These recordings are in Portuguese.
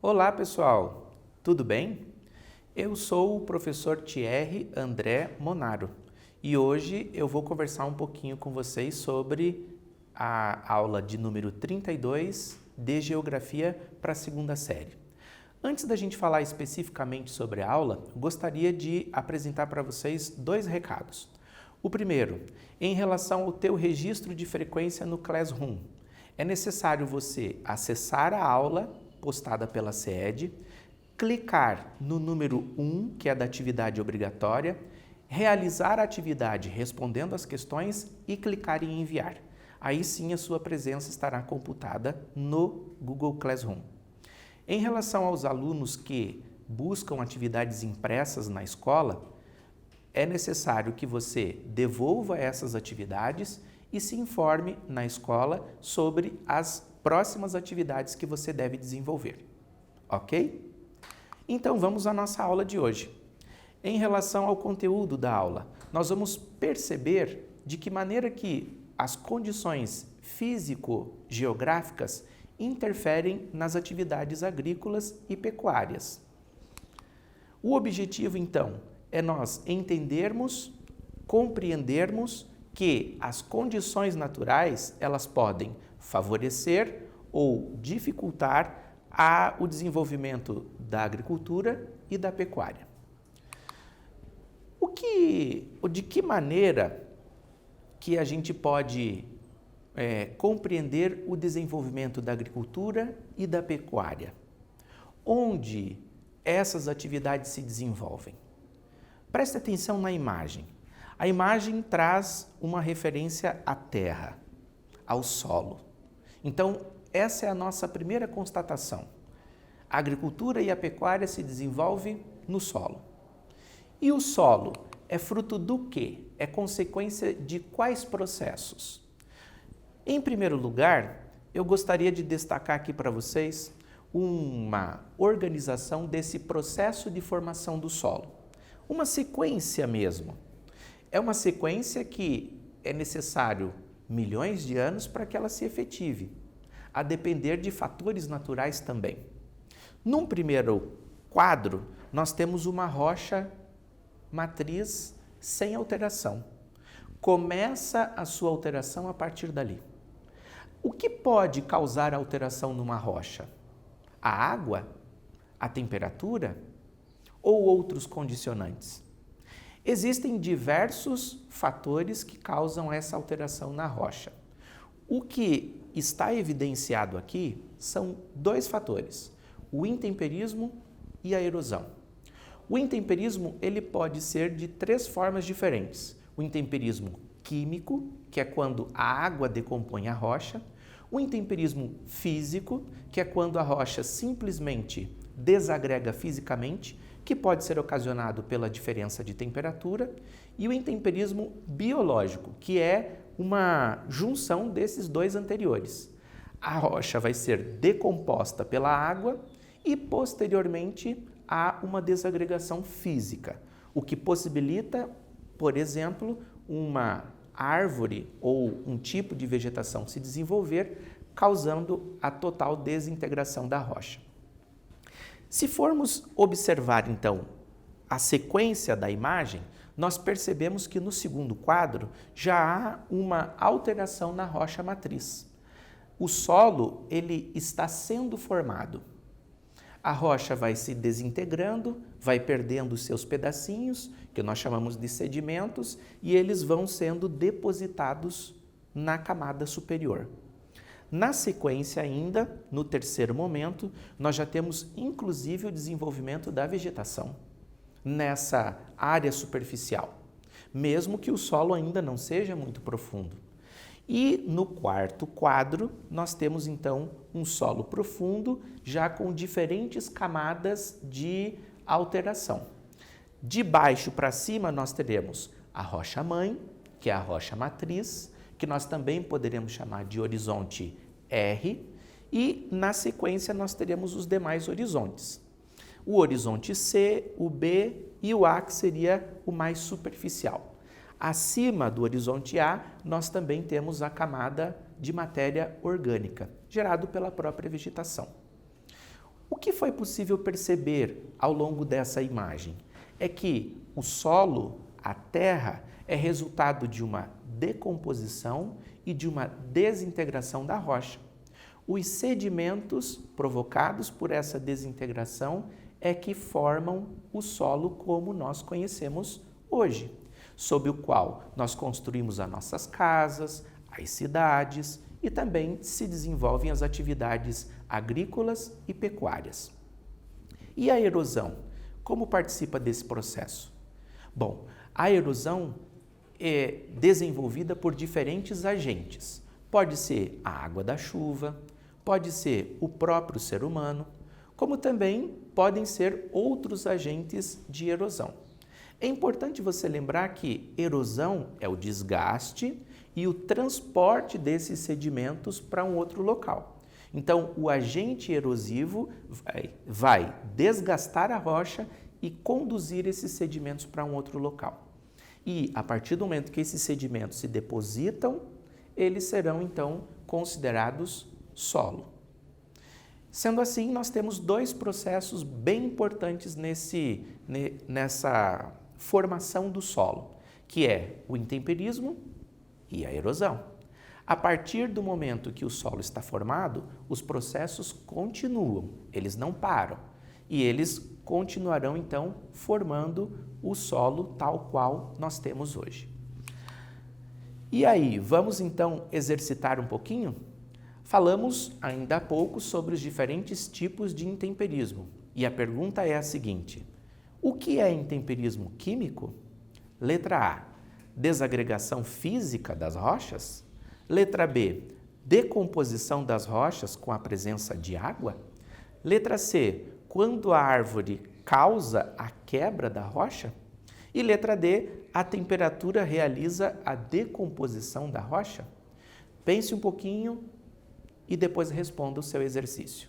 Olá pessoal, tudo bem? Eu sou o professor Thierry André Monaro e hoje eu vou conversar um pouquinho com vocês sobre a aula de número 32 de Geografia para a segunda série. Antes da gente falar especificamente sobre a aula, gostaria de apresentar para vocês dois recados. O primeiro, em relação ao teu registro de frequência no Classroom. É necessário você acessar a aula postada pela SED, clicar no número 1, que é da atividade obrigatória, realizar a atividade respondendo as questões e clicar em enviar. Aí sim a sua presença estará computada no Google Classroom. Em relação aos alunos que buscam atividades impressas na escola, é necessário que você devolva essas atividades e se informe na escola sobre as próximas atividades que você deve desenvolver, ok? Então vamos à nossa aula de hoje. Em relação ao conteúdo da aula, nós vamos perceber de que maneira que as condições físico-geográficas interferem nas atividades agrícolas e pecuárias. O objetivo, então, é nós entendermos, compreendermos que as condições naturais, elas podem favorecer ou dificultar o desenvolvimento da agricultura e da pecuária. De que maneira que a gente pode compreender o desenvolvimento da agricultura e da pecuária? Onde essas atividades se desenvolvem? Preste atenção na imagem. A imagem traz uma referência à terra, ao solo. Então, essa é a nossa primeira constatação. A agricultura e a pecuária se desenvolvem no solo. E o solo é fruto do quê? É consequência de quais processos? Em primeiro lugar, eu gostaria de destacar aqui para vocês uma organização desse processo de formação do solo. Uma sequência mesmo. É uma sequência que é necessário milhões de anos para que ela se efetive, a depender de fatores naturais também. Num primeiro quadro, nós temos uma rocha matriz sem alteração. Começa a sua alteração a partir dali. O que pode causar alteração numa rocha? A água? A temperatura? Ou outros condicionantes? Existem diversos fatores que causam essa alteração na rocha. O que está evidenciado aqui são dois fatores, o intemperismo e a erosão. O intemperismo ele pode ser de três formas diferentes. O intemperismo químico, que é quando a água decompõe a rocha. O intemperismo físico, que é quando a rocha simplesmente desagrega fisicamente, que pode ser ocasionado pela diferença de temperatura, e o intemperismo biológico, que é uma junção desses dois anteriores. A rocha vai ser decomposta pela água e, posteriormente, há uma desagregação física, o que possibilita, por exemplo, uma árvore ou um tipo de vegetação se desenvolver, causando a total desintegração da rocha. Se formos observar, então, a sequência da imagem, nós percebemos que no segundo quadro já há uma alteração na rocha matriz. O solo ele está sendo formado. A rocha vai se desintegrando, vai perdendo seus pedacinhos, que nós chamamos de sedimentos, e eles vão sendo depositados na camada superior. Na sequência ainda, no terceiro momento, nós já temos inclusive o desenvolvimento da vegetação nessa área superficial, mesmo que o solo ainda não seja muito profundo. E no quarto quadro, nós temos então um solo profundo, já com diferentes camadas de alteração. De baixo para cima, nós teremos a rocha-mãe, que é a rocha matriz, que nós também poderemos chamar de horizonte R, e na sequência nós teremos os demais horizontes. O horizonte C, o B e o A, que seria o mais superficial. Acima do horizonte A, nós também temos a camada de matéria orgânica, gerado pela própria vegetação. O que foi possível perceber ao longo dessa imagem é que o solo, a terra, é resultado de uma decomposição e de uma desintegração da rocha. Os sedimentos provocados por essa desintegração é que formam o solo como nós conhecemos hoje, sob o qual nós construímos as nossas casas, as cidades e também se desenvolvem as atividades agrícolas e pecuárias. E a erosão? Como participa desse processo? Bom, a erosão é desenvolvida por diferentes agentes. Pode ser a água da chuva, pode ser o próprio ser humano, como também podem ser outros agentes de erosão. É importante você lembrar que erosão é o desgaste e o transporte desses sedimentos para um outro local. Então, o agente erosivo vai desgastar a rocha e conduzir esses sedimentos para um outro local. E, a partir do momento que esses sedimentos se depositam, eles serão, então, considerados solo. Sendo assim, nós temos dois processos bem importantes nessa formação do solo, que é o intemperismo e a erosão. A partir do momento que o solo está formado, os processos continuam, eles não param e eles continuarão então formando o solo tal qual nós temos hoje. E aí, vamos então exercitar um pouquinho? Falamos ainda há pouco sobre os diferentes tipos de intemperismo e a pergunta é a seguinte: o que é intemperismo químico? Letra A, desagregação física das rochas? Letra B, decomposição das rochas com a presença de água? Letra C, quando a árvore causa a quebra da rocha? E letra D, a temperatura realiza a decomposição da rocha? Pense um pouquinho e depois responda o seu exercício.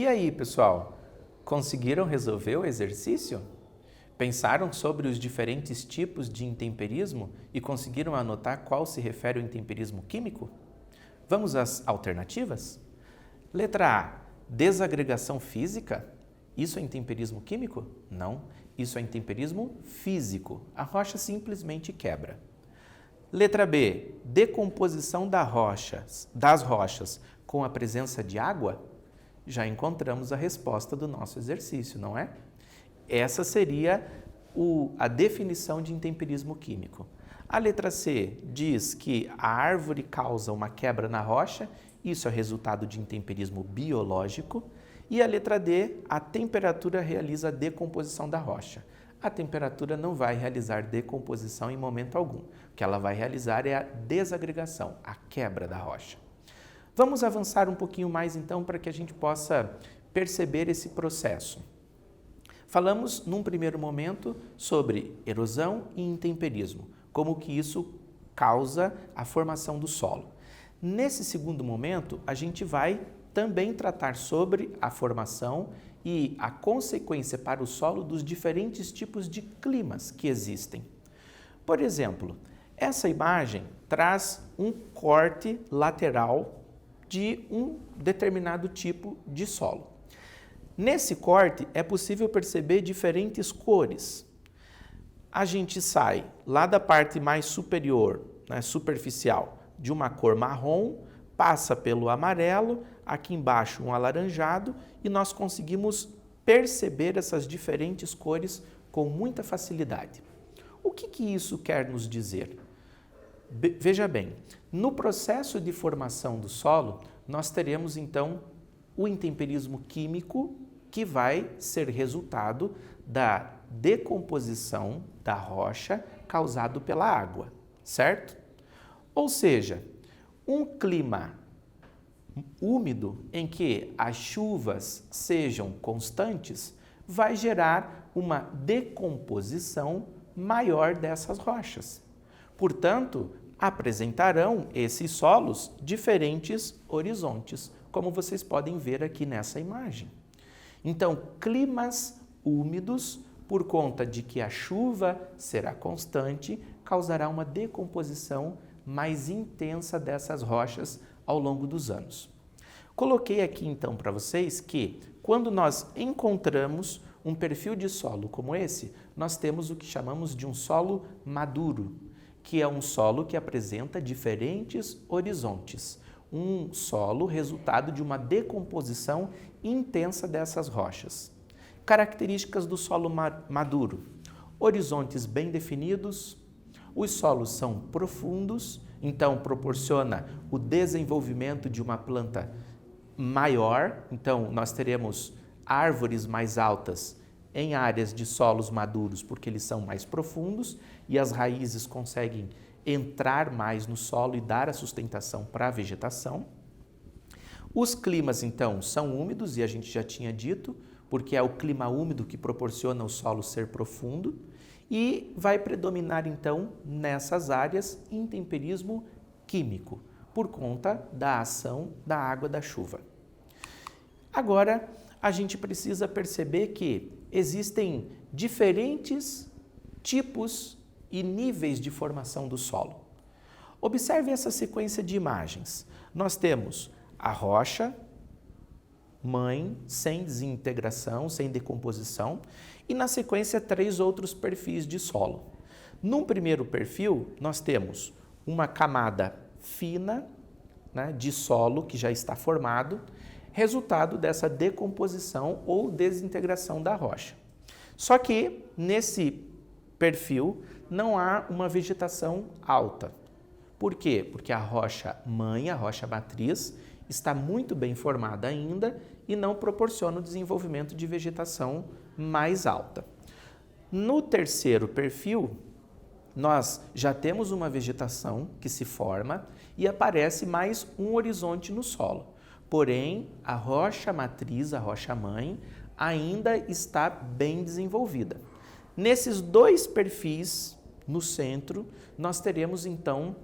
E aí, pessoal, conseguiram resolver o exercício? Pensaram sobre os diferentes tipos de intemperismo e conseguiram anotar qual se refere ao intemperismo químico? Vamos às alternativas? Letra A, desagregação física. Isso é intemperismo químico? Não, isso é intemperismo físico. A rocha simplesmente quebra. Letra B, decomposição das rochas com a presença de água? Já encontramos a resposta do nosso exercício, não é? Essa seria a definição de intemperismo químico. A letra C diz que a árvore causa uma quebra na rocha, isso é resultado de intemperismo biológico. E a letra D, a temperatura realiza a decomposição da rocha. A temperatura não vai realizar decomposição em momento algum. O que ela vai realizar é a desagregação, a quebra da rocha. Vamos avançar um pouquinho mais então para que a gente possa perceber esse processo. Falamos num primeiro momento sobre erosão e intemperismo, como que isso causa a formação do solo. Nesse segundo momento, a gente vai também tratar sobre a formação e a consequência para o solo dos diferentes tipos de climas que existem. Por exemplo, essa imagem traz um corte lateral de um determinado tipo de solo. Nesse corte é possível perceber diferentes cores. A gente sai lá da parte mais superior, superficial, de uma cor marrom, passa pelo amarelo, aqui embaixo um alaranjado e nós conseguimos perceber essas diferentes cores com muita facilidade. O que isso quer nos dizer? Veja bem, no processo de formação do solo, nós teremos então o intemperismo químico que vai ser resultado da decomposição da rocha causado pela água, certo? Ou seja, um clima úmido em que as chuvas sejam constantes vai gerar uma decomposição maior dessas rochas. Portanto, apresentarão esses solos diferentes horizontes, como vocês podem ver aqui nessa imagem. Então, climas úmidos, por conta de que a chuva será constante, causará uma decomposição mais intensa dessas rochas ao longo dos anos. Coloquei aqui então para vocês que quando nós encontramos um perfil de solo como esse, nós temos o que chamamos de um solo maduro, que é um solo que apresenta diferentes horizontes. Um solo resultado de uma decomposição intensa dessas rochas. Características do solo maduro: horizontes bem definidos, os solos são profundos, então proporciona o desenvolvimento de uma planta maior, então nós teremos árvores mais altas em áreas de solos maduros porque eles são mais profundos e as raízes conseguem entrar mais no solo e dar a sustentação para a vegetação. Os climas, então, são úmidos, e a gente já tinha dito, porque é o clima úmido que proporciona o solo ser profundo, e vai predominar, então, nessas áreas, intemperismo químico, por conta da ação da água da chuva. Agora, a gente precisa perceber que existem diferentes tipos e níveis de formação do solo. Observe essa sequência de imagens. Nós temos a rocha mãe sem desintegração, sem decomposição, e na sequência 3 outros perfis de solo. Num primeiro perfil, nós temos uma camada fina, de solo que já está formado, resultado dessa decomposição ou desintegração da rocha. Só que nesse perfil não há uma vegetação alta. Por quê? Porque a rocha mãe, a rocha matriz, está muito bem formada ainda e não proporciona o desenvolvimento de vegetação mais alta. No terceiro perfil, nós já temos uma vegetação que se forma e aparece mais um horizonte no solo. Porém, a rocha matriz, a rocha mãe, ainda está bem desenvolvida. Nesses 2 perfis, no centro, nós teremos então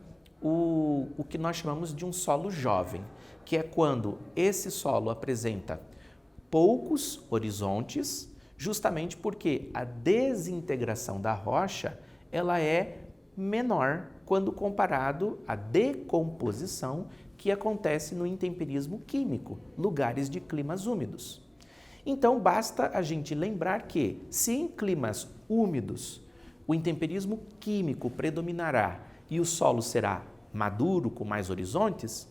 o que nós chamamos de um solo jovem, que é quando esse solo apresenta poucos horizontes, justamente porque a desintegração da rocha ela é menor quando comparado à decomposição que acontece no intemperismo químico, lugares de climas úmidos. Então, basta a gente lembrar que, se em climas úmidos o intemperismo químico predominará e o solo será maduro, com mais horizontes,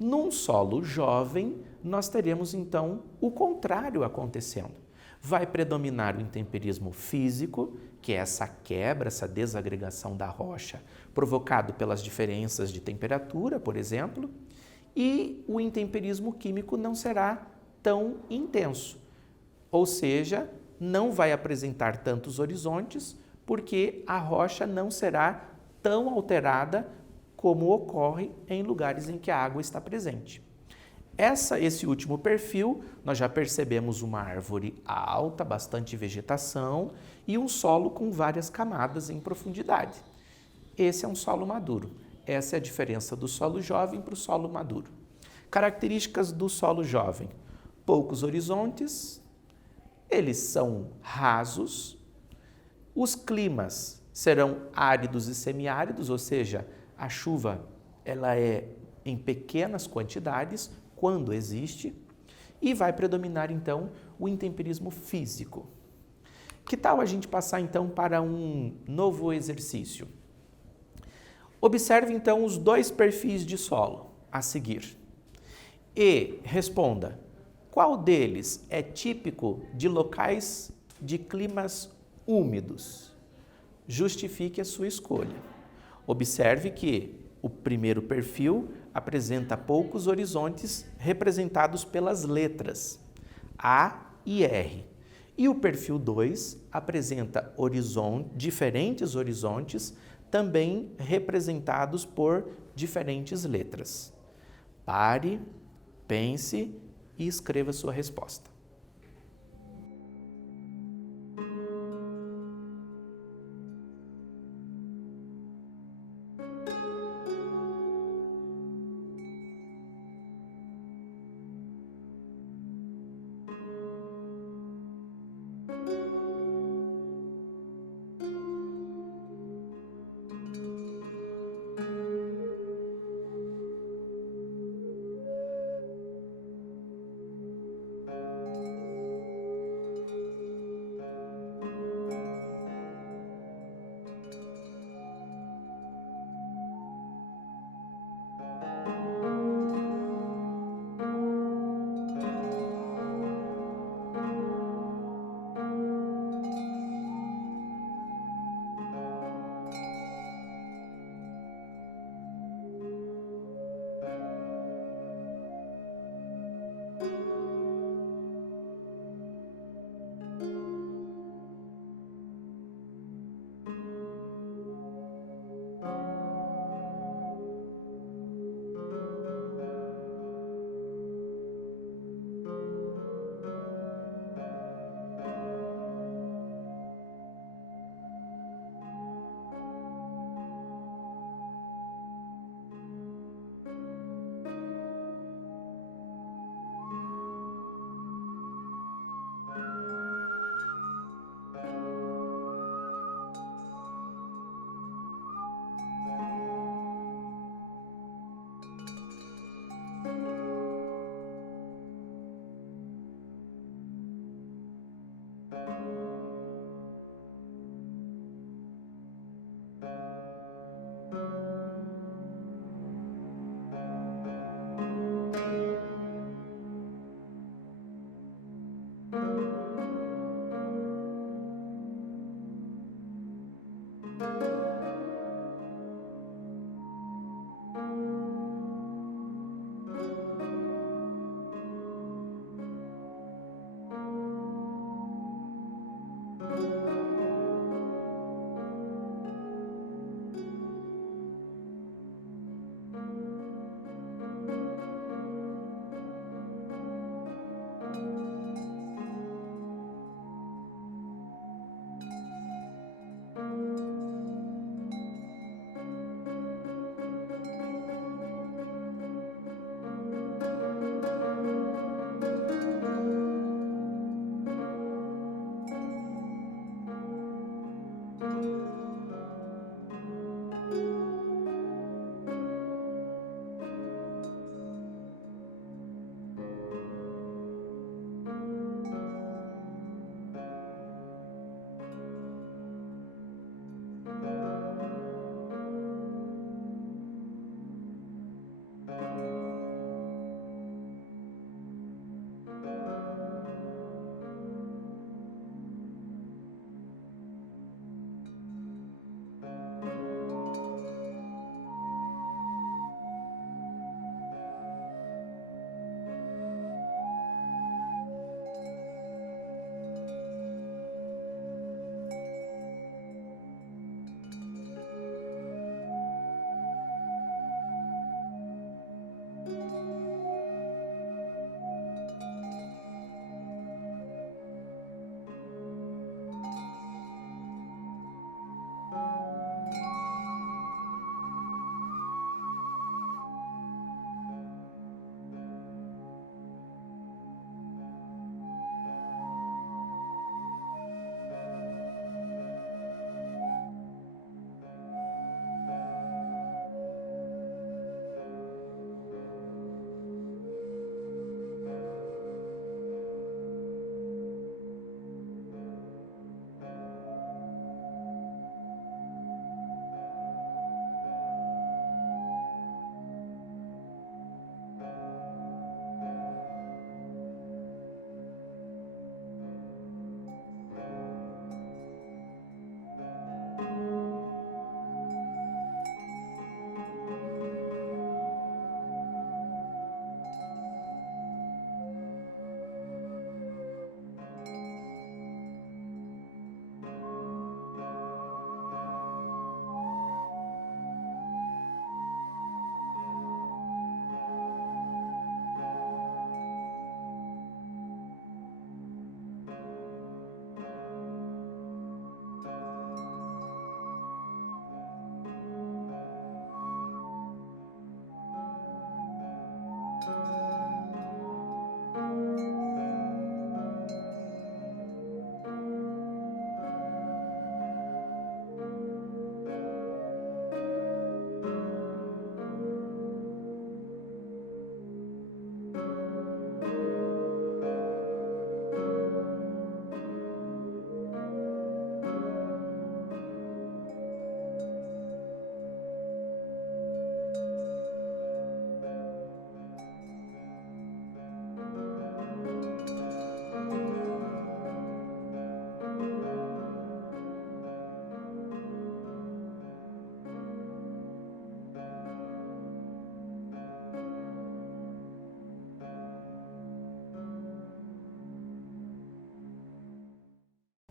num solo jovem, nós teremos então o contrário acontecendo. Vai predominar o intemperismo físico, que é essa quebra, essa desagregação da rocha, provocado pelas diferenças de temperatura, por exemplo, e o intemperismo químico não será tão intenso, ou seja, não vai apresentar tantos horizontes, porque a rocha não será tão alterada como ocorre em lugares em que a água está presente. Esse último perfil, nós já percebemos uma árvore alta, bastante vegetação e um solo com várias camadas em profundidade. Esse é um solo maduro. Essa é a diferença do solo jovem para o solo maduro. Características do solo jovem: poucos horizontes, eles são rasos, os climas serão áridos e semiáridos, ou seja, a chuva ela é em pequenas quantidades, quando existe, e vai predominar então o intemperismo físico. Que tal a gente passar então para um novo exercício? Observe então os dois perfis de solo a seguir e responda: qual deles é típico de locais de climas úmidos? Justifique a sua escolha. Observe que o primeiro perfil apresenta poucos horizontes representados pelas letras A e R. E o perfil 2 apresenta diferentes horizontes, também representados por diferentes letras. Pare, pense e escreva sua resposta.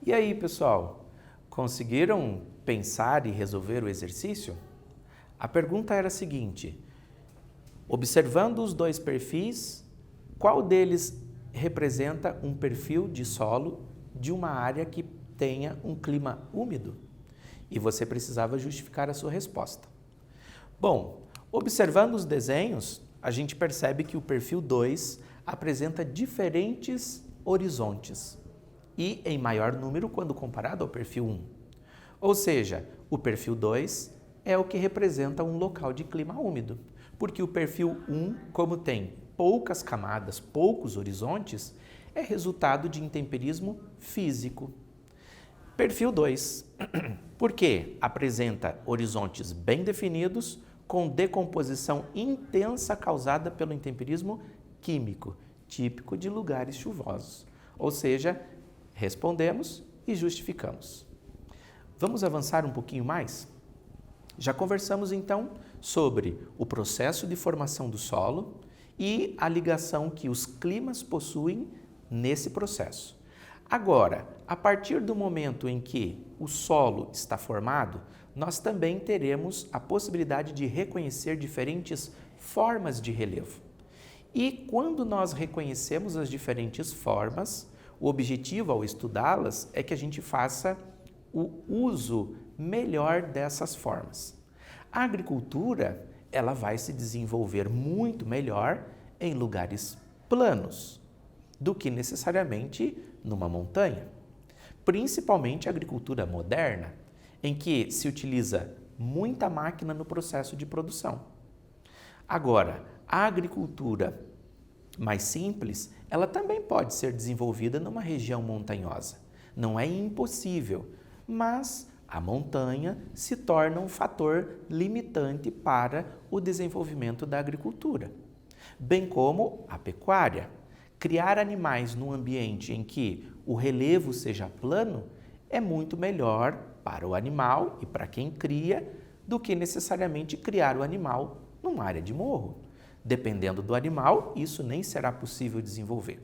E aí, pessoal, conseguiram pensar e resolver o exercício? A pergunta era a seguinte: observando os dois perfis, qual deles representa um perfil de solo de uma área que tenha um clima úmido? E você precisava justificar a sua resposta. Bom, observando os desenhos, a gente percebe que o perfil 2 apresenta diferentes horizontes e em maior número quando comparado ao perfil 1. Ou seja, o perfil 2 é o que representa um local de clima úmido, porque o perfil 1, como tem poucas camadas, poucos horizontes, é resultado de intemperismo físico. Perfil 2, porque apresenta horizontes bem definidos, com decomposição intensa causada pelo intemperismo químico, típico de lugares chuvosos. Ou seja, respondemos e justificamos. Vamos avançar um pouquinho mais? Já conversamos então sobre o processo de formação do solo e a ligação que os climas possuem nesse processo. Agora, a partir do momento em que o solo está formado, nós também teremos a possibilidade de reconhecer diferentes formas de relevo. E quando nós reconhecemos as diferentes formas, o objetivo ao estudá-las é que a gente faça o uso melhor dessas formas. A agricultura, ela vai se desenvolver muito melhor em lugares planos do que necessariamente numa montanha. Principalmente a agricultura moderna, em que se utiliza muita máquina no processo de produção. Agora, a agricultura mais simples, ela também pode ser desenvolvida numa região montanhosa. Não é impossível, mas a montanha se torna um fator limitante para o desenvolvimento da agricultura. Bem como a pecuária. Criar animais num ambiente em que o relevo seja plano é muito melhor para o animal e para quem cria do que necessariamente criar o animal numa área de morro. Dependendo do animal, isso nem será possível desenvolver.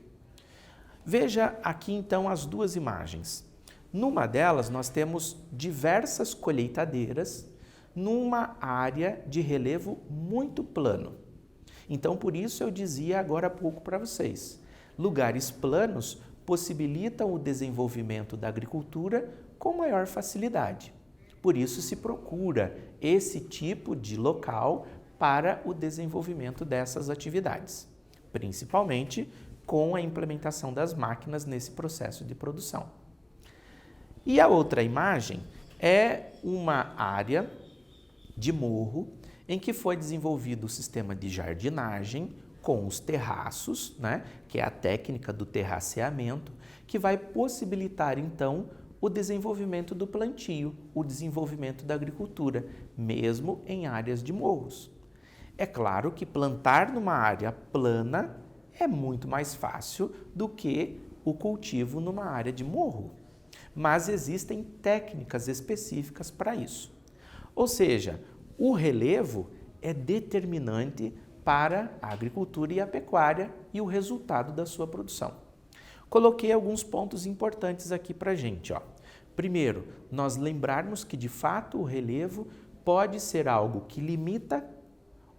Veja aqui então as duas imagens. Numa delas nós temos diversas colheitadeiras numa área de relevo muito plano. Então por isso eu dizia agora há pouco para vocês, lugares planos possibilitam o desenvolvimento da agricultura com maior facilidade. Por isso se procura esse tipo de local para o desenvolvimento dessas atividades, principalmente com a implementação das máquinas nesse processo de produção. E a outra imagem é uma área de morro em que foi desenvolvido o sistema de jardinagem com os terraços, que é a técnica do terraceamento, que vai possibilitar então o desenvolvimento do plantio, o desenvolvimento da agricultura, mesmo em áreas de morros. É claro que plantar numa área plana é muito mais fácil do que o cultivo numa área de morro, mas existem técnicas específicas para isso. Ou seja, o relevo é determinante para a agricultura e a pecuária e o resultado da sua produção. Coloquei alguns pontos importantes aqui para a gente. Primeiro, nós lembrarmos que de fato o relevo pode ser algo que limita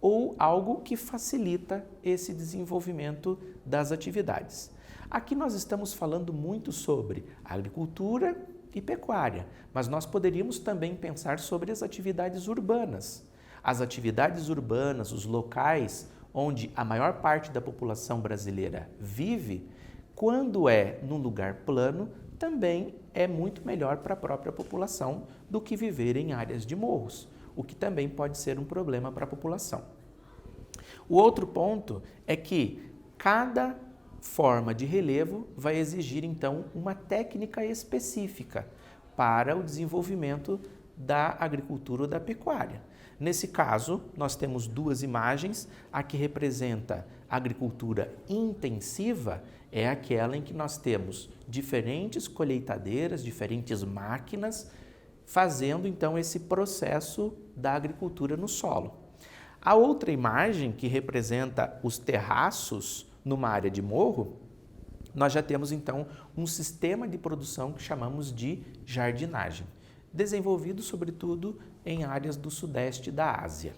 ou algo que facilita esse desenvolvimento das atividades. Aqui nós estamos falando muito sobre agricultura e pecuária, mas nós poderíamos também pensar sobre as atividades urbanas. As atividades urbanas, os locais onde a maior parte da população brasileira vive, quando é num lugar plano, também é muito melhor para a própria população do que viver em áreas de morros, o que também pode ser um problema para a população. O outro ponto é que cada forma de relevo vai exigir, então, uma técnica específica para o desenvolvimento da agricultura ou da pecuária. Nesse caso, nós temos duas imagens. A que representa a agricultura intensiva é aquela em que nós temos diferentes colheitadeiras, diferentes máquinas, fazendo, então, esse processo da agricultura no solo. A outra imagem, que representa os terraços numa área de morro, nós já temos então um sistema de produção que chamamos de jardinagem, desenvolvido sobretudo em áreas do sudeste da Ásia,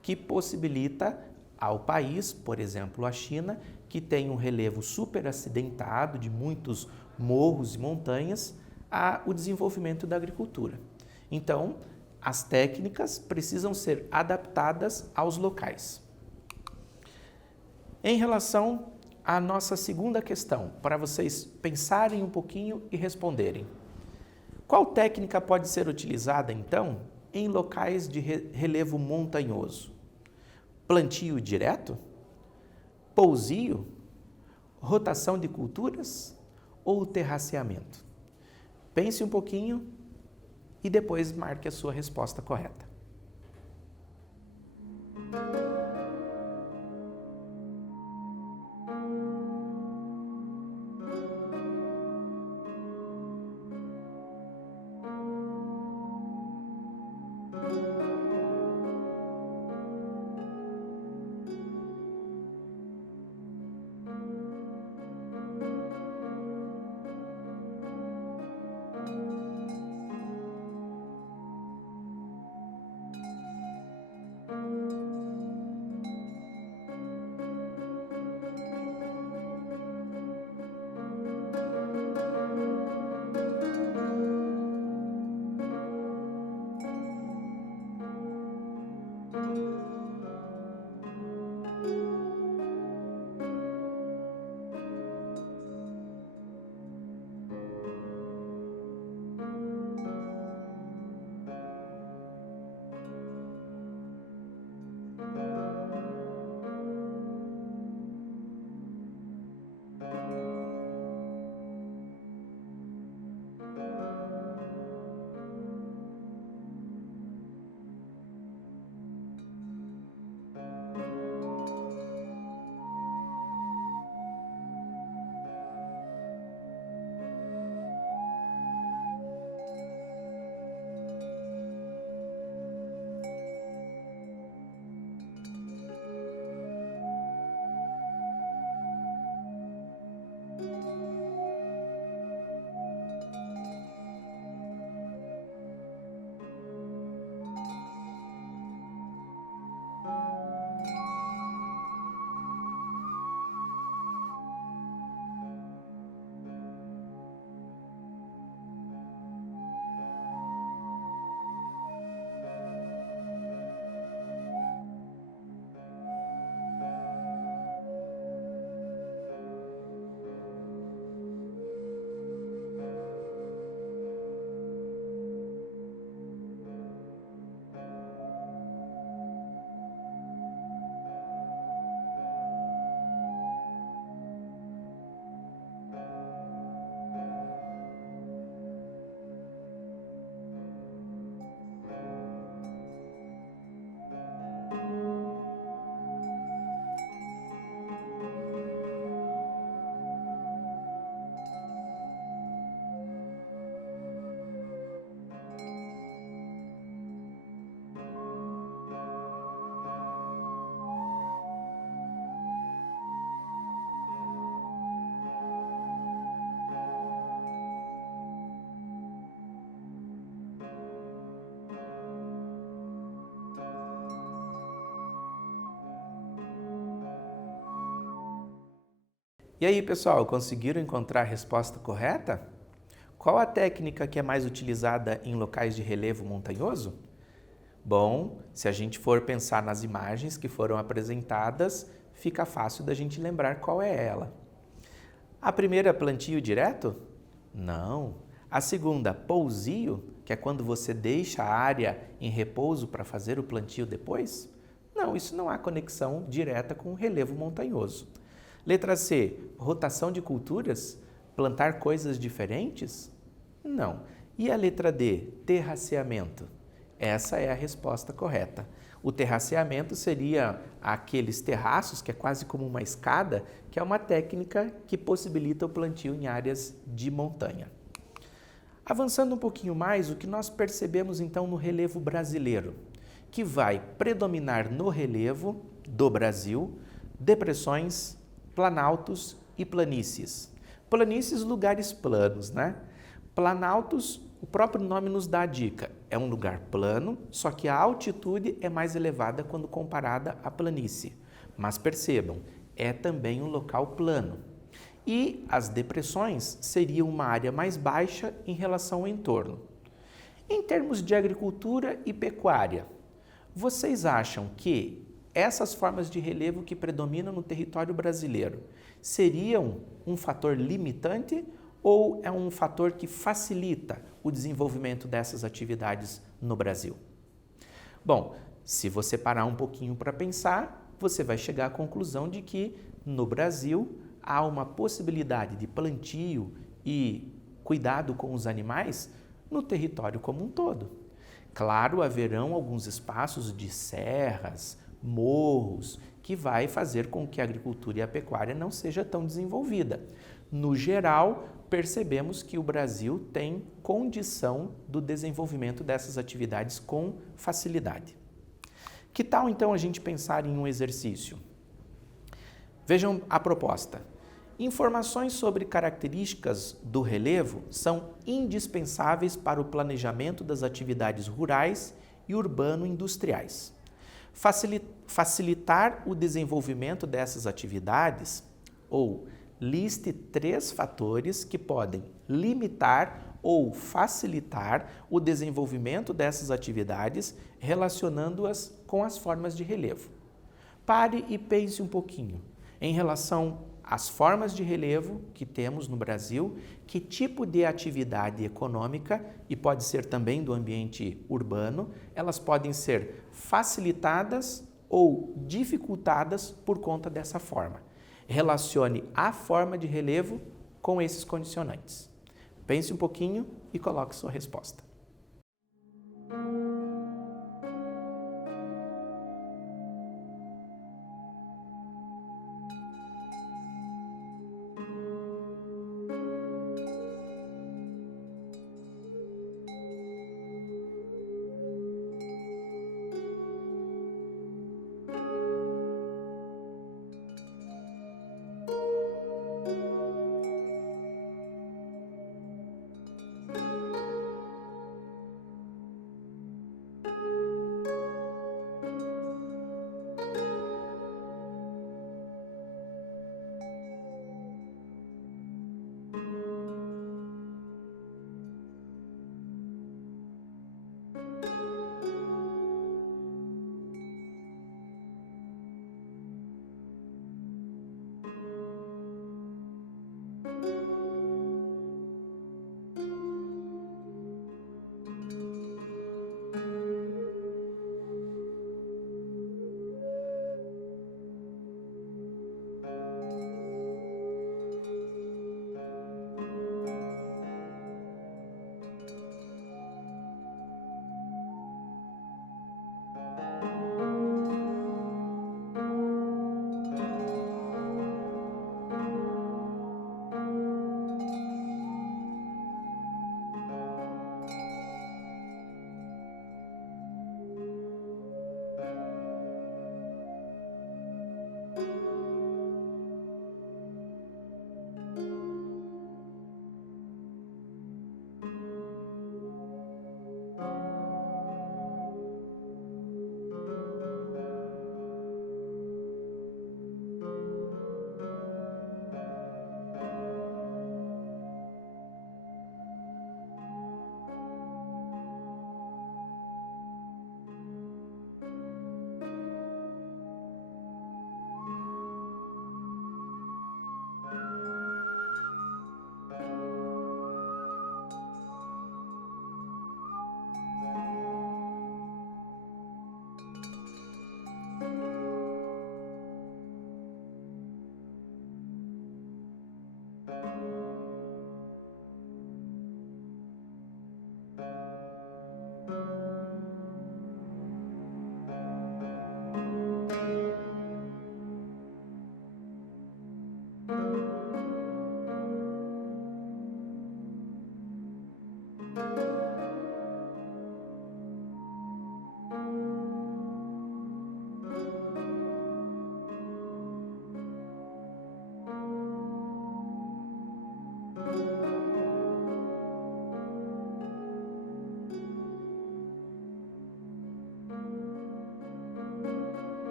que possibilita ao país, por exemplo, a China, que tem um relevo super acidentado de muitos morros e montanhas, o desenvolvimento da agricultura. Então, as técnicas precisam ser adaptadas aos locais. Em relação à nossa segunda questão, para vocês pensarem um pouquinho e responderem. Qual técnica pode ser utilizada, então, em locais de relevo montanhoso? Plantio direto? Pousio? Rotação de culturas? Ou terraceamento? Pense um pouquinho e depois marque a sua resposta correta. E aí, pessoal, conseguiram encontrar a resposta correta? Qual a técnica que é mais utilizada em locais de relevo montanhoso? Bom, se a gente for pensar nas imagens que foram apresentadas, fica fácil da gente lembrar qual é ela. A primeira, plantio direto? Não. A segunda, pousio, que é quando você deixa a área em repouso para fazer o plantio depois? Não, isso não há conexão direta com o relevo montanhoso. Letra C, rotação de culturas? Plantar coisas diferentes? Não. E a letra D, terraceamento? Essa é a resposta correta. O terraceamento seria aqueles terraços, que é quase como uma escada, que é uma técnica que possibilita o plantio em áreas de montanha. Avançando um pouquinho mais, o que nós percebemos então no relevo brasileiro? Que vai predominar no relevo do Brasil depressões, planaltos e planícies. Planícies, lugares planos, né? Planaltos, o próprio nome nos dá a dica. É um lugar plano, só que a altitude é mais elevada quando comparada à planície. Mas percebam, é também um local plano. E as depressões seriam uma área mais baixa em relação ao entorno. Em termos de agricultura e pecuária, vocês acham que essas formas de relevo que predominam no território brasileiro seriam um fator limitante ou é um fator que facilita o desenvolvimento dessas atividades no Brasil? Bom, se você parar um pouquinho para pensar, você vai chegar à conclusão de que no Brasil há uma possibilidade de plantio e cuidado com os animais no território como um todo. Claro, haverão alguns espaços de serras, morros, que vai fazer com que a agricultura e a pecuária não seja tão desenvolvida. No geral, percebemos que o Brasil tem condição do desenvolvimento dessas atividades com facilidade. Que tal então a gente pensar em um exercício? Vejam a proposta. Informações sobre características do relevo são indispensáveis para o planejamento das atividades rurais e urbano-industriais. Facilitar o desenvolvimento dessas atividades ou liste 3 fatores que podem limitar ou facilitar o desenvolvimento dessas atividades, relacionando-as com as formas de relevo. Pare e pense um pouquinho em relação às formas de relevo que temos no Brasil, que tipo de atividade econômica, e pode ser também do ambiente urbano, elas podem ser facilitadas ou dificultadas por conta dessa forma. Relacione a forma de relevo com esses condicionantes. Pense um pouquinho e coloque sua resposta.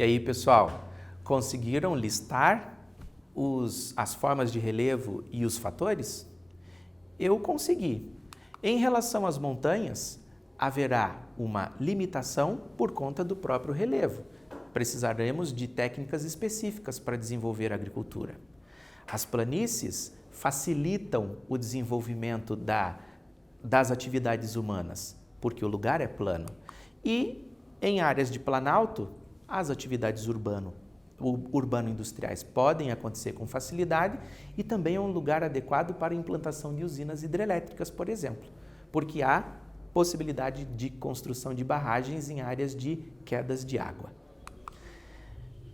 E aí, pessoal, conseguiram listar as formas de relevo e os fatores? Eu consegui. Em relação às montanhas, haverá uma limitação por conta do próprio relevo. Precisaremos de técnicas específicas para desenvolver a agricultura. As planícies facilitam o desenvolvimento das atividades humanas, porque o lugar é plano. E em áreas de planalto, as atividades urbano-industriais podem acontecer com facilidade e também é um lugar adequado para a implantação de usinas hidrelétricas, por exemplo, porque há possibilidade de construção de barragens em áreas de quedas de água.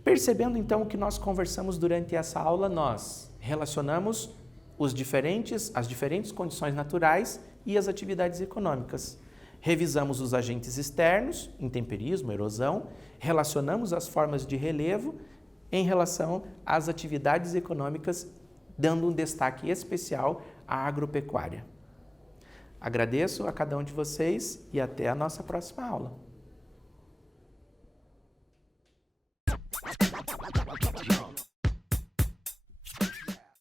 Percebendo então o que nós conversamos durante essa aula, nós relacionamos as diferentes condições naturais e as atividades econômicas. Revisamos os agentes externos, intemperismo, erosão, relacionamos as formas de relevo em relação às atividades econômicas, dando um destaque especial à agropecuária. Agradeço a cada um de vocês e até a nossa próxima aula.